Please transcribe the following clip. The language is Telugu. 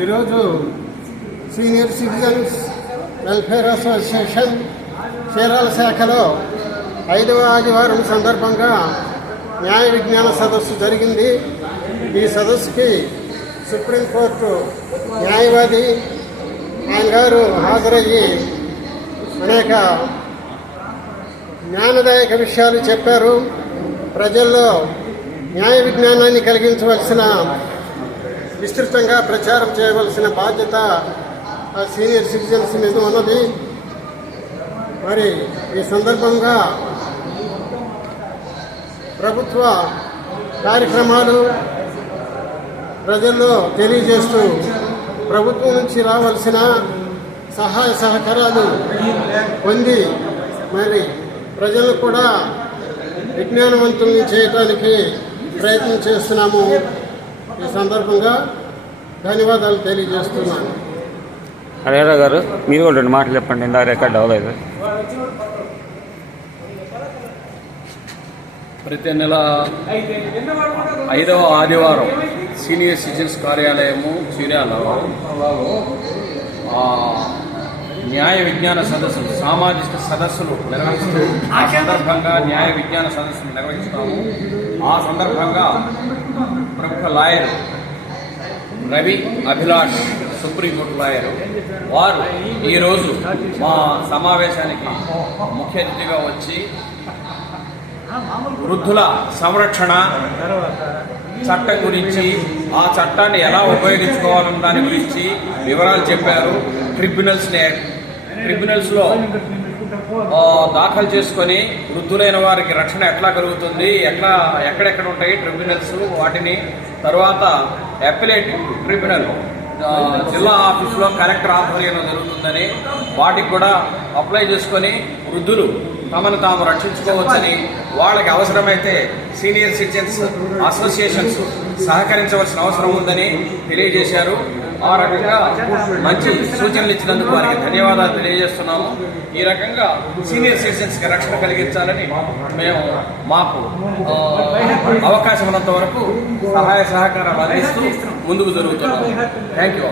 ఈరోజు senior citizens welfare association Chirala శాఖలో 5వ ఆదివారం సందర్భంగా న్యాయ విజ్ఞాన సదస్సు జరిగింది. ఈ సదస్సుకి సుప్రీంకోర్టు న్యాయవాది ఆయన గారు హాజరయ్యి అనేక జ్ఞానదాయక విషయాలు చెప్పారు. ప్రజల్లో న్యాయ విజ్ఞానాన్ని కలిగించవలసిన, విస్తృతంగా ప్రచారం చేయవలసిన బాధ్యత సీనియర్ సిటిజన్స్ మీద ఉన్నది. మరి ఈ సందర్భంగా ప్రభుత్వ కార్యక్రమాలు ప్రజల్లో తెలియజేస్తూ ప్రభుత్వం నుంచి రావాల్సిన సహాయ సహకారాలు పొంది మరి ప్రజలు కూడా విజ్ఞానవంతుల్ని చేయడానికి ప్రయత్నం చేస్తున్నాము. ఈ సందర్భంగా ధన్యవాదాలు తెలియజేస్తున్నాను. హరిహర గారు, మీరు కూడా 2 మాటలు చెప్పండి. ఇందా రికార్డ్ అవ్వలేదు. ప్రతి నెల 5వ ఆదివారం సీనియర్ సిటిజన్స్ కార్యాలయము చీరాలలో న్యాయ విజ్ఞాన సదస్సులు, సామాజిక సదస్సులు నిర్వహిస్తూ ఆ సందర్భంగా న్యాయ విజ్ఞాన సదస్సులు నిర్వహిస్తున్నాము. ఆ సందర్భంగా ప్రముఖ lawyer Ravi Abhilash, supreme court lawyer, వారు ఈరోజు మా సమావేశానికి ముఖ్య అతిథిగా వచ్చి వృద్ధుల సంరక్షణ చట్టం గురించి, ఆ చట్టాన్ని ఎలా ఉపయోగించుకోవాలన్న దాని గురించి వివరాలు చెప్పారు. ట్రిబ్యునల్స్లో దాఖలు చేసుకొని వృద్ధులైన వారికి రక్షణ ఎట్లా కలుగుతుంది, ఎక్కడెక్కడ ఉంటాయి ట్రిబ్యునల్స్, వాటిని తర్వాత అప్పీలేట్ ట్రిబ్యునల్ జిల్లా ఆఫీసులో కలెక్టర్ ఆధ్వర్యంలో జరుగుతుందని, వాటికి కూడా అప్లై చేసుకొని వృద్ధులు తమను తాము రక్షించుకోవచ్చని, వాళ్ళకి అవసరమైతే సీనియర్ సిటిజన్స్ అసోసియేషన్స్ సహకరించవలసిన అవసరం ఉందని తెలియజేశారు. ఆ రకంగా మంచి సూచనలు ఇచ్చినందుకు వారికి ధన్యవాదాలు తెలియజేస్తున్నాము. ఈ రకంగా సీనియర్ సిటిజన్స్కి రక్షణ కలిగించాలని మేము మాకు అవకాశం ఉన్నంత వరకు సహాయ సహకారాలు అందిస్తూ ముందుకు జరుగుతున్నాము. Thank you.